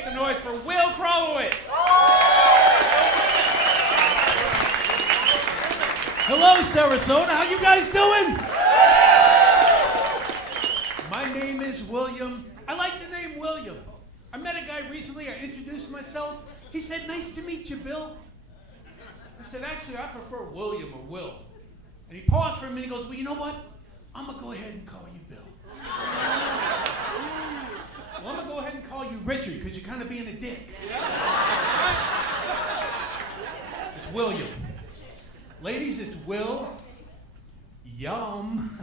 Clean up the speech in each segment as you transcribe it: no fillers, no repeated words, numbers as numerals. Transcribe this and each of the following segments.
make some noise for Will Krolowitz. Hello, Sarasota. How you guys doing? My name is William. I like the name William. I met a guy recently. I introduced myself. He said, "Nice to meet you, Bill." I said, "Actually, I prefer William or Will." And he paused for a minute. He goes, "Well, you know what? I'm going to go ahead and call you Bill." Well, I'm going to go ahead and call you Richard because you're kind of being a dick. It's William. Ladies, it's Will. Yum.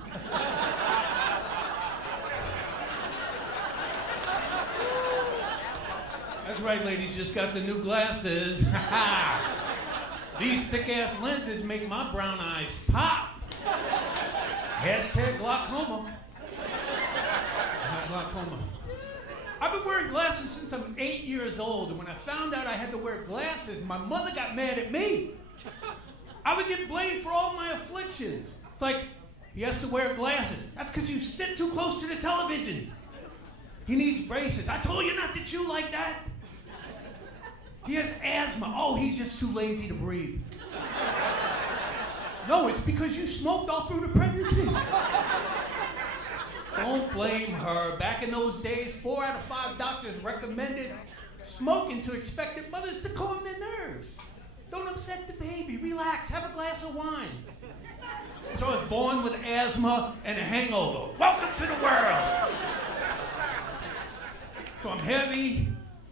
That's right, ladies, you just got the new glasses. These thick-ass lenses make my brown eyes pop. Hashtag glaucoma. Glaucoma. I've been wearing glasses since I'm 8 years old, and when I found out I had to wear glasses, my mother got mad at me. I would get blamed for all my afflictions. It's like, he has to wear glasses. That's because you sit too close to the television. He needs braces. I told you not to chew like that. He has asthma. Oh, he's just too lazy to breathe. No, it's because you smoked all through the pregnancy. Don't blame her. Back in those days, 4 out of 5 doctors recommended smoking to expectant mothers to calm their nerves. Don't upset the baby. Relax. Have a glass of wine. So I was born with asthma and a hangover. Welcome to the world. So I'm heavy,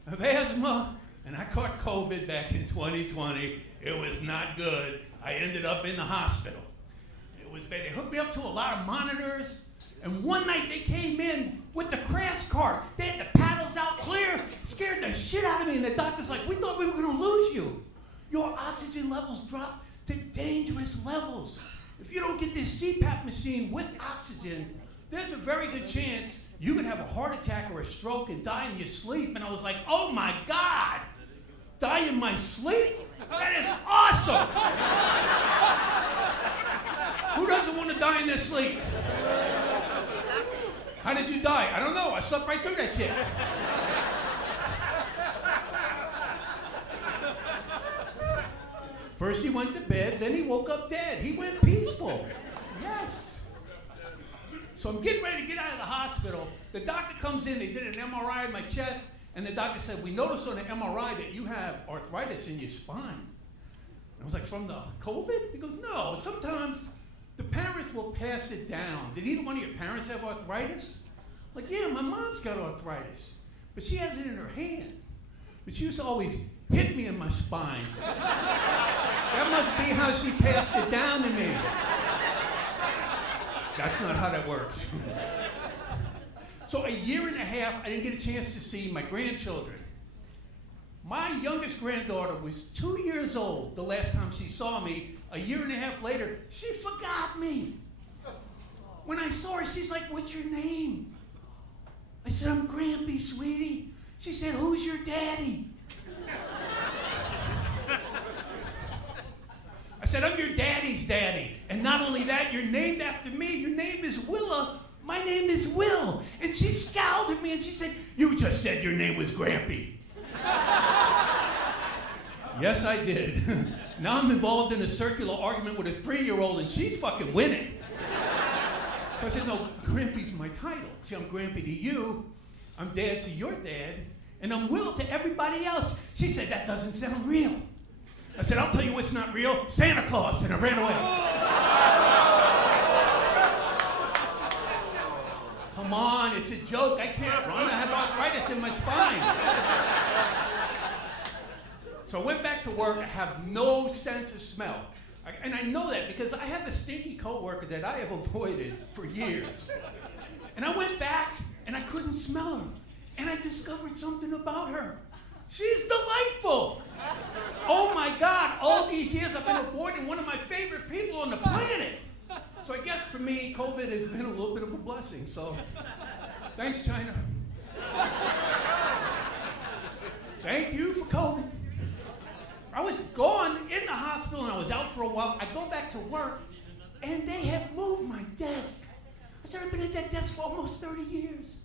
I have asthma, and I caught COVID back in 2020. It was not good. I ended up in the hospital. It was bad. They hooked me up to a lot of monitors, and one night they came in with the crash cart. They had the paddles out clear, scared the shit out of me, and the doctor's like, "We thought we were gonna lose you. Your oxygen levels dropped to dangerous levels. If you don't get this CPAP machine with oxygen, there's a very good chance you could have a heart attack or a stroke and die in your sleep." And I was like, "Oh my God, die in my sleep? That is awesome." Who doesn't want to die in their sleep? How did you die? I don't know. I slept right through that shit. First he went to bed, then he woke up dead. He went peaceful. Yes. So I'm getting ready to get out of the hospital. The doctor comes in, they did an MRI in my chest, and the doctor said, "We noticed on the MRI that you have arthritis in your spine." And I was like, "From the COVID?" He goes, "No, sometimes the parents will pass it down. Did either one of your parents have arthritis?" I'm like, "Yeah, my mom's got arthritis, but she has it in her hand. But she used to always hit me in my spine. That must be how she passed it down to me." That's not how that works. So a year and a half, I didn't get a chance to see my grandchildren. My youngest granddaughter was 2 years old the last time she saw me. A year and a half later, she forgot me. When I saw her, she's like, "What's your name?" I said, "I'm Grampy, sweetie." She said, "Who's your daddy?" I said, "I'm your daddy's daddy. And not only that, you're named after me. Your name is Willa. My name is Will." And she scowled at me and she said, "You just said your name was Grampy." Yes, I did. Now I'm involved in a circular argument with a 3-year-old and she's fucking winning. So I said, "No, Grampy's my title. See, I'm Grampy to you, I'm dad to your dad, and I'm Will to everybody else." She said, "That doesn't sound real." I said, "I'll tell you what's not real, Santa Claus," and I ran away. Come on, it's a joke. I can't run. I have arthritis in my spine. So I went back to work. I have no sense of smell. And I know that because I have a stinky coworker that I have avoided for years. And I went back and I couldn't smell her. And I discovered something about her. She's delightful. Oh my God, all these years I've been avoiding one of my favorite people on the planet. So I guess for me, COVID has been a little bit of a blessing. So thanks, China. Thank you for COVID. I was gone in the hospital and I was out for a while. I go back to work and they have moved my desk. I said, "I've been at that desk for almost 30 years.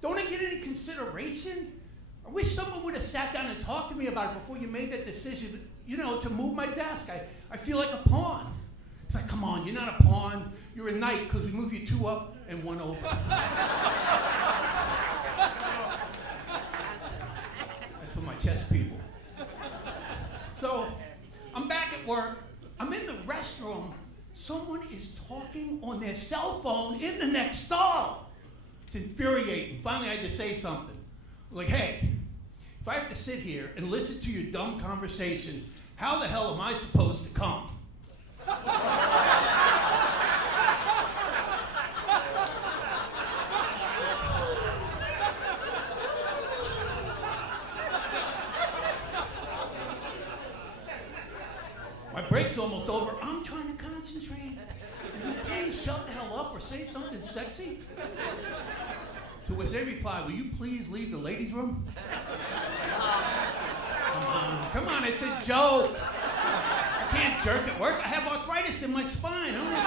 Don't I get any consideration? I wish someone would have sat down and talked to me about it before you made that decision, to move my desk. I feel like a pawn. It's like, come on, you're not a pawn. You're a knight because we move you 2 up and 1 over. That's for my chess people. So I'm back at work. I'm in the restroom. Someone is talking on their cell phone in the next stall. It's infuriating. Finally, I had to say something. Like, hey, if I have to sit here and listen to your dumb conversation, how the hell am I supposed to come? My break's almost over. I'm trying to concentrate. Will you please shut the hell up or say something sexy? To which they reply, will you please leave the ladies' room? Come on, it's a joke. I can't jerk at work. I have arthritis in my spine. I don't know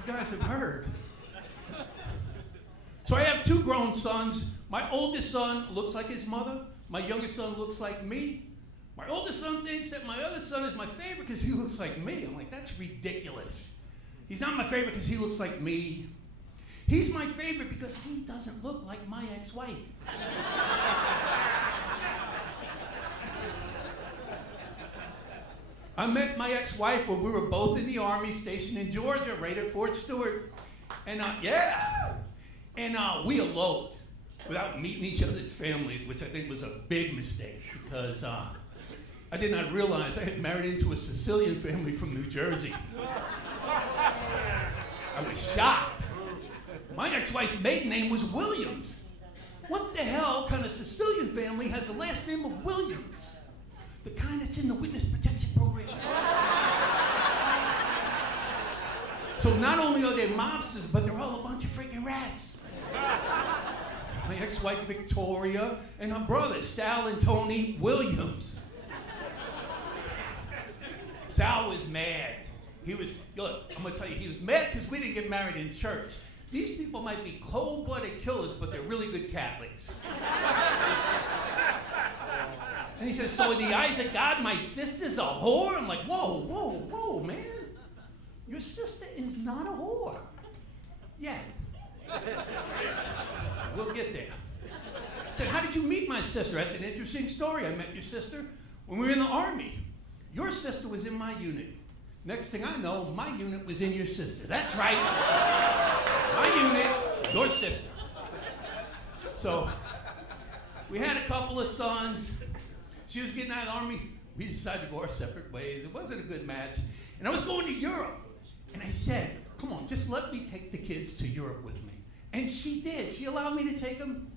if you guys have heard. So I have 2 grown sons. My oldest son looks like his mother. My youngest son looks like me. My oldest son thinks that my other son is my favorite because he looks like me. I'm like, that's ridiculous. He's not my favorite because he looks like me. He's my favorite because he doesn't look like my ex-wife. I met my ex-wife when we were both in the Army, stationed in Georgia, right at Fort Stewart. And we eloped without meeting each other's families, which I think was a big mistake because I did not realize I had married into a Sicilian family from New Jersey. I was shocked. My ex-wife's maiden name was Williams. What the hell kind of Sicilian family has the last name of Williams? The kind that's in the witness protection program. So not only are they mobsters, but they're all a bunch of freaking rats. My ex-wife Victoria and her brothers, Sal and Tony Williams. Sal was mad. Look, I'm gonna tell you, he was mad because we didn't get married in church. These people might be cold-blooded killers, but they're really good Catholics. And he says, so in the eyes of God, my sister's a whore? I'm like, whoa, man. Your sister is not a whore. Yet. We'll get there. I said, how did you meet my sister? That's an interesting story. I met your sister when we were in the Army. Your sister was in my unit. Next thing I know, my unit was in your sister. That's right. My unit, your sister. So we had a couple of sons. She was getting out of the Army. We decided to go our separate ways. It wasn't a good match. And I was going to Europe. And I said, come on, just let me take the kids to Europe with me. And she did. She allowed me to take them.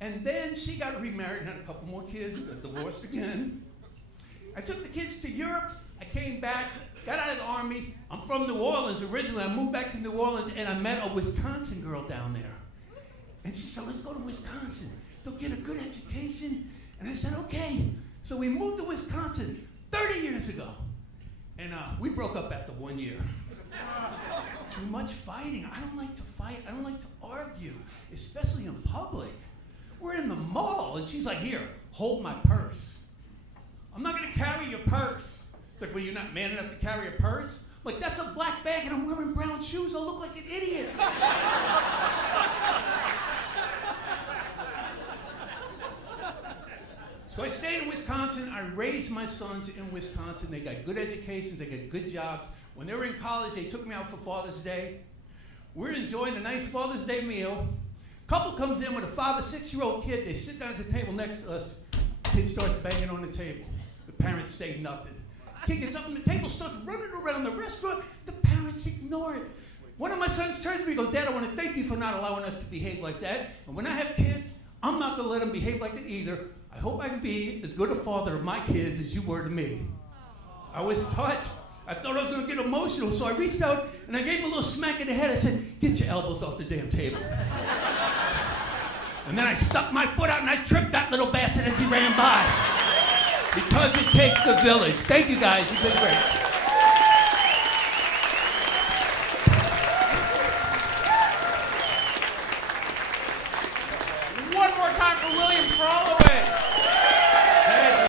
And then she got remarried, had a couple more kids, got divorced again. I took the kids to Europe. I came back, got out of the Army. I'm from New Orleans originally. I moved back to New Orleans, and I met a Wisconsin girl down there. And she said, let's go to Wisconsin. They'll get a good education. And I said, okay. So we moved to Wisconsin 30 years ago. And we broke up after 1 year. Too much fighting. I don't like to fight. I don't like to argue, especially in public. We're in the mall, and she's like, here, hold my purse. I'm not going to carry your purse. Like, well, you're not man enough to carry a purse? Like, that's a black bag, and I'm wearing brown shoes. I'll look like an idiot. So I stayed in Wisconsin. I raised my sons in Wisconsin. They got good educations. They got good jobs. When they were in college, they took me out for Father's Day. We're enjoying a nice Father's Day meal. Couple comes in with a 5 or 6-year-old kid. They sit down at the table next to us. Kid starts banging on the table. The parents say nothing. Kid gets up from the table, starts running around the restaurant. The parents ignore it. One of my sons turns to me and goes, Dad, I want to thank you for not allowing us to behave like that. And when I have kids, I'm not going to let them behave like that either. I hope I can be as good a father of my kids as you were to me. I was touched. I thought I was going to get emotional, so I reached out and I gave him a little smack in the head. I said, get your elbows off the damn table. And then I stuck my foot out and I tripped that little bastard as he ran by. Because it takes a village. Thank you guys. You've been great.